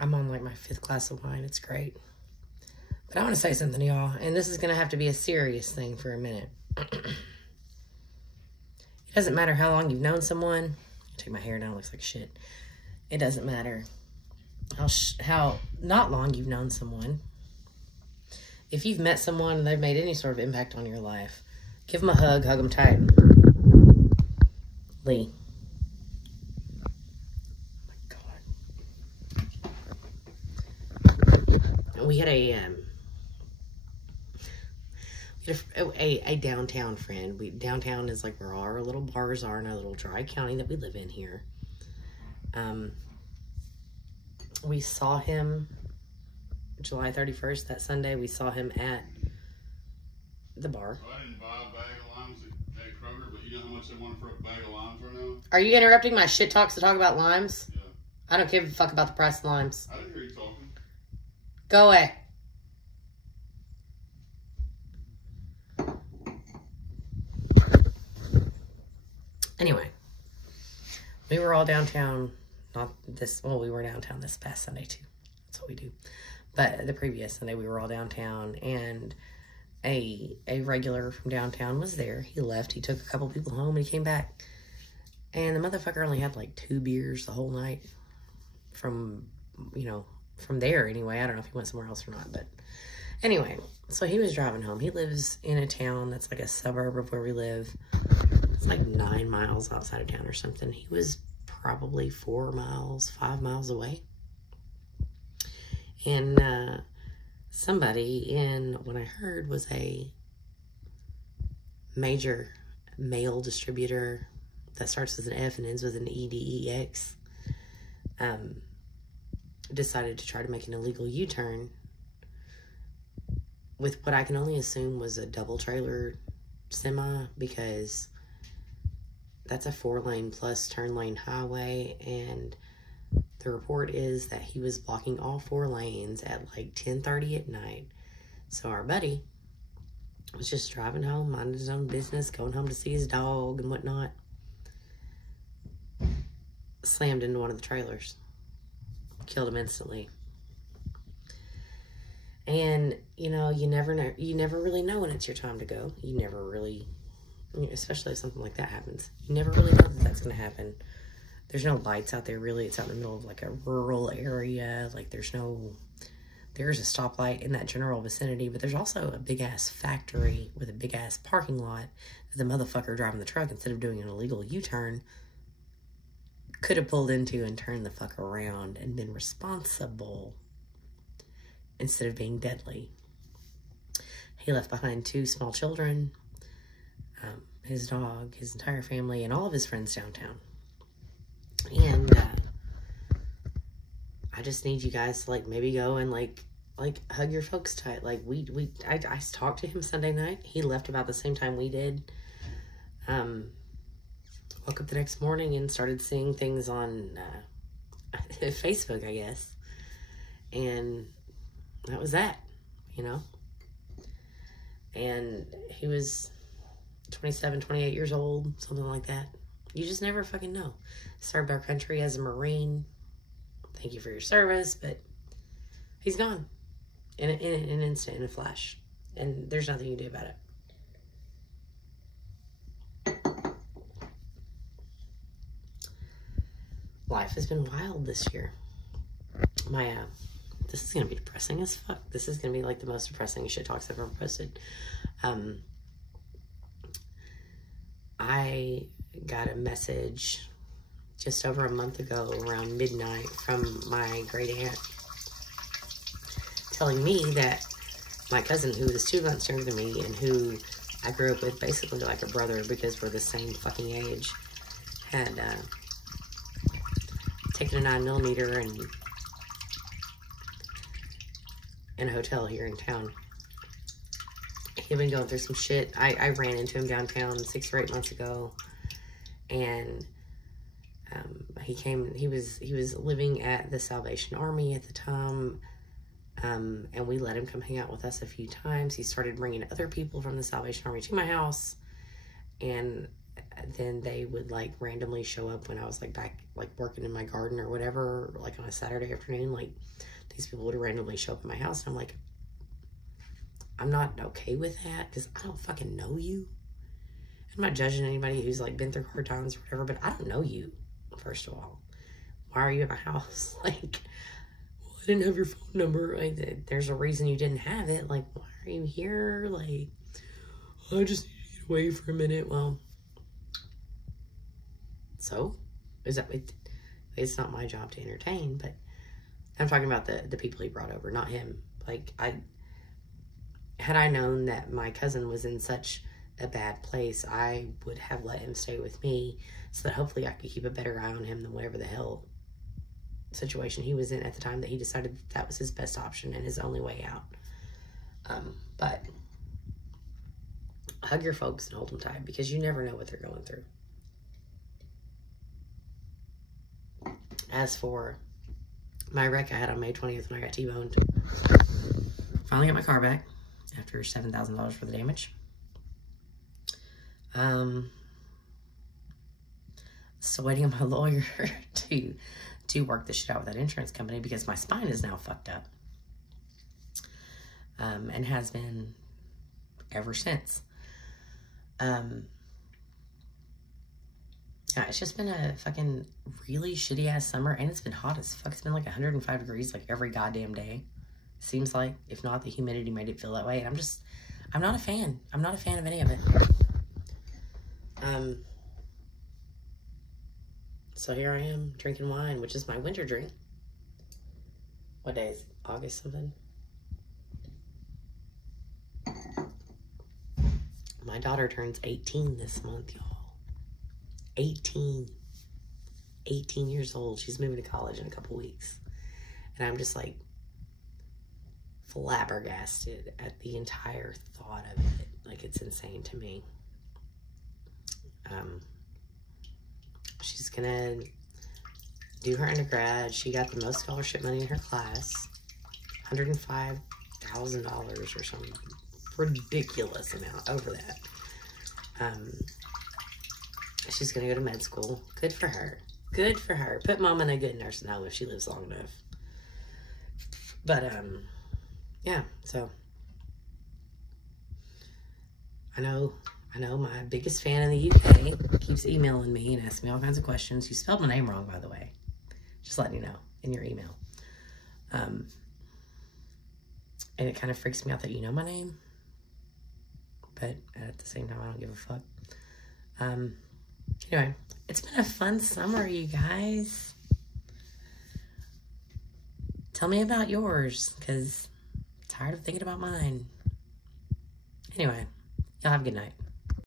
I'm on like my 5th glass of wine. It's great. But I want to say something to y'all, and this is going to have to be a serious thing for a minute. It doesn't matter how long you've known someone. Take my hair down, it looks like shit. It doesn't matter how not long you've known someone. If you've met someone and they've made any sort of impact on your life, give them a hug them tight. Lee. Oh my God. We had a downtown friend. Downtown is like where all our little bars are in our little dry county that we live in here. We saw him July 31st, that Sunday. We saw him at the bar. So I didn't buy a bag of limes at Kroger, but you know how much they want for a bag of limes right now? Are you interrupting my shit talks to talk about limes? Yeah. I don't give a fuck about the price of limes. I didn't hear you talking. Go away. Anyway, we were all downtown, we were downtown this past Sunday too. That's what we do. But the previous Sunday we were all downtown, and a regular from downtown was there. He left, he took a couple people home, and he came back. And the motherfucker only had like 2 beers the whole night from there anyway. I don't know if he went somewhere else or not, but anyway, so he was driving home. He lives in a town that's like a suburb of where we live. It's like 9 miles outside of town or something. He was probably 4 miles, 5 miles away. And somebody in what I heard was a major mail distributor that starts with an F and ends with an EDEX, decided to try to make an illegal U-turn with what I can only assume was a double trailer semi, because that's a 4-lane plus turn lane highway, and the report is that he was blocking all 4 lanes at like 10:30 at night. So our buddy was just driving home, minding his own business, going home to see his dog and whatnot. Slammed into one of the trailers. Killed him instantly. And, you know, you never really know when it's your time to go. You never really, especially if something like that happens, you never really know that that's going to happen. There's no lights out there, really. It's out in the middle of, like, a rural area. Like, there's a stoplight in that general vicinity, but there's also a big-ass factory with a big-ass parking lot that the motherfucker driving the truck, instead of doing an illegal U-turn, could have pulled into and turned the fuck around and been responsible instead of being deadly. He left behind 2 small children, his dog, his entire family, and all of his friends downtown. And I just need you guys to, like, maybe go and like hug your folks tight. Like, I talked to him Sunday night. He left about the same time we did. Woke up the next morning and started seeing things on Facebook, I guess. And that was that, you know. And he was 27, 28 years old, something like that. You just never fucking know. Served our country as a Marine. Thank you for your service, but he's gone in an instant, in a flash. And there's nothing you can do about it. Life has been wild this year. This is going to be depressing as fuck. This is going to be like the most depressing shit talks I've ever posted. I got a message just over a month ago around midnight from my great aunt telling me that my cousin, who is 2 months younger than me and who I grew up with basically like a brother because we're the same fucking age, had taken a 9mm and in a hotel here in town. He'd been going through some shit. I ran into him downtown 6 or 8 months ago, and he was living at the Salvation Army at the time, and we let him come hang out with us a few times. He started bringing other people from the Salvation Army to my house, and then they would like randomly show up when I was like back, like working in my garden or whatever, like on a Saturday afternoon. Like these people would randomly show up at my house, and I'm like, I'm not okay with that because I don't fucking know you. I'm not judging anybody who's like been through hard times or whatever, but I don't know you, first of all. Why are you at my house? Like, well, I didn't have your phone number. Like, there's a reason you didn't have it. Like, why are you here? Like, oh, I just need to get away for a minute. Well, so is that? It's not my job to entertain, but I'm talking about the people he brought over, not him. Like, had I known that my cousin was in such a bad place, I would have let him stay with me so that hopefully I could keep a better eye on him than whatever the hell situation he was in at the time that he decided that was his best option and his only way out. But hug your folks and hold them tight because you never know what they're going through. As for my wreck I had on May 20th when I got T-boned, finally got my car back after $7,000 for the damage. Still waiting on my lawyer to work this shit out with that insurance company because my spine is now fucked up. And has been ever since. Yeah, it's just been a fucking really shitty ass summer, and it's been hot as fuck. It's been like 105 degrees like every goddamn day. Seems like, if not, the humidity made it feel that way. And I'm not a fan. I'm not a fan of any of it. So here I am drinking wine, which is my winter drink. What day is it? August something? My daughter turns 18 this month, y'all. 18 years old. She's moving to college in a couple weeks. And I'm just like flabbergasted at the entire thought of it. Like, it's insane to me. She's gonna do her undergrad. She got the most scholarship money in her class, $105,000 or some ridiculous amount over that. She's gonna go to med school. Good for her. Good for her. Put mom in a good nursing home if she lives long enough. But yeah. So I know my biggest fan in the UK keeps emailing me and asking me all kinds of questions. You spelled my name wrong, by the way. Just letting you know in your email. And it kind of freaks me out that you know my name. But at the same time, I don't give a fuck. Anyway, it's been a fun summer, you guys. Tell me about yours, because I'm tired of thinking about mine. Anyway, y'all have a good night.